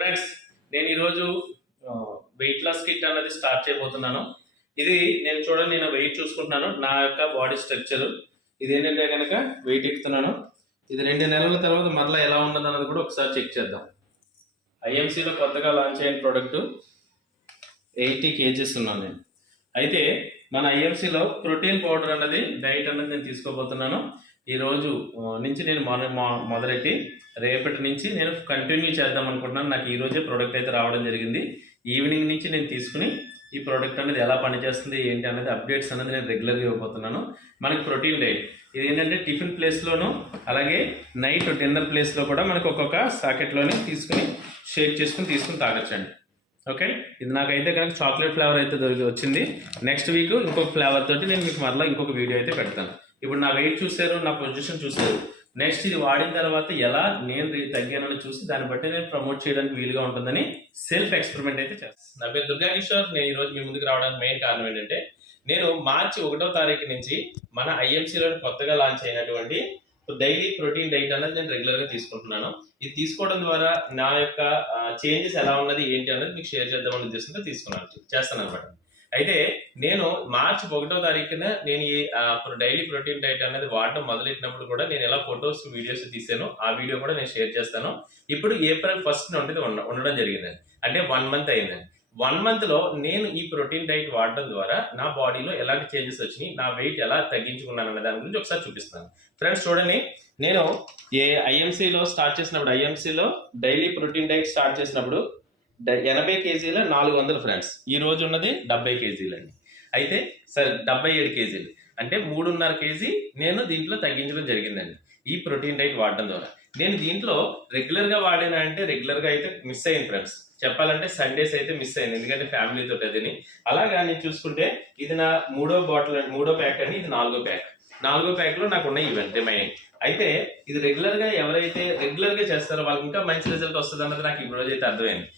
Friends, నేను ఈరోజు weight loss kit అనేది స్టార్ట్ చేయబోతున్నాను. ఇది నేను వెయిట్ చూసుకుంటున్నాను. నా యొక్క బాడీ స్ట్రక్చర్ ఇది ఏంటంటే కనుక వెయిట్ ఎక్కుతున్నాను. ఇది 2 నెలల తర్వాత మరలా ఎలా ఉన్నది అన్నది కూడా ఒకసారి చెక్ చేద్దాం. ఐఎంసీలో కొత్తగా లాంచ్ అయిన ప్రోడక్ట్ 80 kgs ఉన్నాను నేను. అయితే మన ఐఎంసీలో ప్రోటీన్ పౌడర్ అన్నది డైట్ అన్నది నేను తీసుకోబోతున్నాను. ఈ రోజు నుంచి నేను మొదలెట్టి రేపటి నుంచి నేను కంటిన్యూ చేద్దాం అనుకుంటున్నాను. నాకు ఈ రోజే ప్రోడక్ట్ అయితే రావడం జరిగింది. ఈవినింగ్ నుంచి నేను తీసుకుని ఈ ప్రోడక్ట్ అనేది ఎలా పనిచేస్తుంది ఏంటి అనేది అప్డేట్స్ అనేది నేను రెగ్యులర్గా ఇవ్వబోతున్నాను. మనకి ప్రోటీన్ డైట్ ఇది ఏంటంటే టిఫిన్ ప్లేస్లోను అలాగే నైట్ డిన్నర్ ప్లేస్లో కూడా మనకు ఒక్కొక్క సాకెట్లోనే తీసుకుని షేక్ చేసుకుని తీసుకుని తాగొచ్చండి. ఓకే, ఇది నాకైతే కనుక చాక్లెట్ ఫ్లేవర్ అయితే వచ్చింది. నెక్స్ట్ వీక్ ఇంకొక ఫ్లేవర్ తోటి నేను మీకు మరలా ఇంకొక వీడియో అయితే పెడతాను. ఇప్పుడు నా వెయిట్ చూసారు, నా పొజిషన్ చూసారు. నెక్స్ట్ ఇది వాడిన తర్వాత ఎలా నేను తగ్గానని చూసి దాన్ని బట్టి నేను ప్రమోట్ చేయడానికి వీలుగా ఉంటుందని సెల్ఫ్ ఎక్స్పెరిమెంట్ అయితే చేస్తాను. నా పేరు దుర్గా కిషోర్. నేను ఈరోజు మీ ముందుకు రావడానికి మెయిన్ కారణం ఏంటంటే నేను మార్చి 1వ తారీఖు నుంచి మన ఐఎంసీలో కొత్తగా లాంచ్ అయినటువంటి డైలీ ప్రోటీన్ డైట్ అనేది నేను రెగ్యులర్గా తీసుకుంటున్నాను. ఇది తీసుకోవడం ద్వారా నా యొక్క చేంజెస్ ఎలా ఉన్నది ఏంటి అనేది మీకు షేర్ చేద్దామని ఉద్దేశంతో చేస్తాను అనమాట. అయితే నేను మార్చి 1వ తారీఖున నేను ఈ డైలీ ప్రోటీన్ డైట్ అనేది వాడటం మొదలెట్టినప్పుడు కూడా నేను ఎలా ఫొటోస్ వీడియోస్ తీసాను ఆ వీడియో కూడా నేను షేర్ చేస్తాను. ఇప్పుడు April 1st నుండి ఉండడం జరిగిందండి. అంటే 1 month అయిందండి. 1 month లో నేను ఈ ప్రోటీన్ డైట్ వాడడం ద్వారా నా బాడీలో ఎలాంటి చేంజెస్ వచ్చినాయి, నా వెయిట్ ఎలా తగ్గించుకున్నాను అనే దాని గురించి ఒకసారి చూపిస్తాను. ఫ్రెండ్స్ చూడండి, నేను ఐఎంసీలో స్టార్ట్ చేసినప్పుడు ఐఎంసీలో డైలీ ప్రోటీన్ డైట్ స్టార్ట్ చేసినప్పుడు 80 kg 400 ఫ్రెండ్స్. ఈ రోజు ఉన్నది 70 kg అండి. అయితే సరే 77 kg అంటే 3.5 kg నేను దీంట్లో తగ్గించడం జరిగిందండి ఈ ప్రోటీన్ డైట్ వాడడం ద్వారా. నేను దీంట్లో రెగ్యులర్గా వాడానా అంటే రెగ్యులర్గా అయితే మిస్ అయింది ఫ్రెండ్స్. చెప్పాలంటే సండేస్ అయితే మిస్ అయింది, ఎందుకంటే ఫ్యామిలీతో అదని. అలాగా నేను చూసుకుంటే ఇది నా 3వ ప్యాక్ అండి. ఇది 4వ ప్యాక్. 4వ ప్యాక్లో నాకు ఉన్నాయి ఈవెంట్ రిమైనింగ్. అయితే ఇది రెగ్యులర్గా ఎవరైతే రెగ్యులర్గా చేస్తారో వాళ్ళకి ఇంకా మంచి రిజల్ట్ వస్తుంది అన్నది నాకు ఈ రోజు అయితే అర్థమైంది.